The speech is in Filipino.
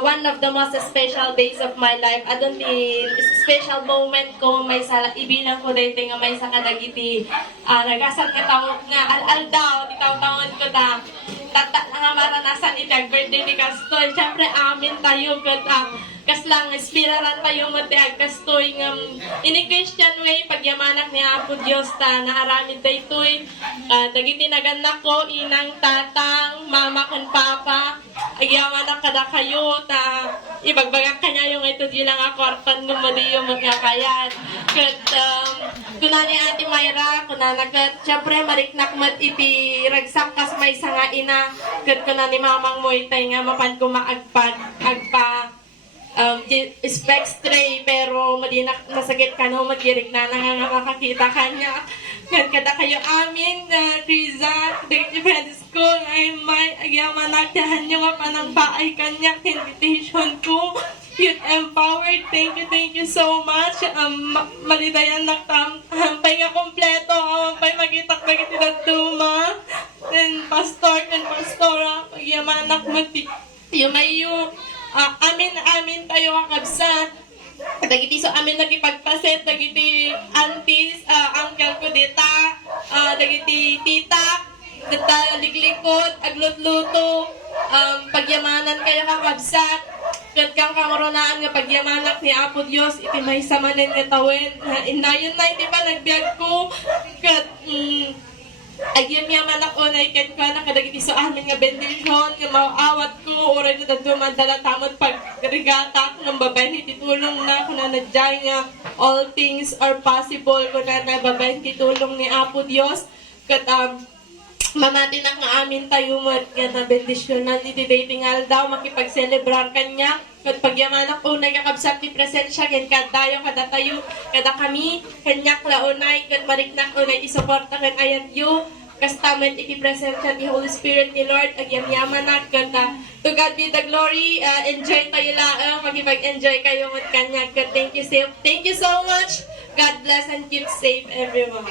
one of the most special days of my life. Adon ti special moment ko may sa ibilang ko dito nga may sa kadagiti. Nagasat ka taon nga al daw di taon ko da. Tata nga maranasan iti birthday ni Kastoy. Syempre amin tayo ket kaslang espiraran tayo mo ti agkastoy nga ini Christian way pagyamanak ni Apo Dios ta naaramid daytoy. Dagiti naganak ko inang tatang mama ken papa agyamanak kada kayo ta ibagbagak kanya yung ito di lang akwartan gumadiyo mo nga kayat ket kunani Ate Myra kunana ket syempre mariknak mat iti ragsak kas may sanga ina ket kunani mamang mo itay nga mapan ko maagpad agpa specs tray pero madinak nasagit ka no magirik na nakakakita kanya kan kada kayo amin na Kriza dagiti friends ko ay may agyamanaktahan nyo nga panang paay kanya invitation ko Youth Empowered, thank you so much. Malidayan nagtampay nga kompleto, pay magitak dagiti daduma then pastor and pastora agyamanak mati yumayo amin tayo kakabsat. Dagiti so amin nagipagpaset, dagiti aunties, uncle ko dita, dagiti tita, dita liglikod, aglutluto, pagyamanan kayo kakabsat. Kat kang kamoronaan nga pagyamanak ni Apo Dios iti may samanen nga tawen. Inayon na iti pa nagbiag ko. Kat agyam-yaman ako na ikan ko na kadagiti sa amin nga bendisyon nga maawat ko oray na dumadala tamot pagrigata ng babay ni titulong na kuna nadjay nga all things are possible kuna na babay titulong ni Apo Dios kat mamati na nga amin tayo mo nga na bendisyon na ni dating daw makipag-celebrar kanya kat pagyamanak o nagkakabsat ti presensya ken kadayo kada tayo kada kami kanyak launay ket mariknak unay isuporta ken ayan yu kastamet iti presensya ni Holy Spirit ni Lord agyam-yaman ket to God be the glory. Enjoy tayo laang magipag-enjoy kayo ket kanyak ket thank you so much. God bless and keep safe everyone.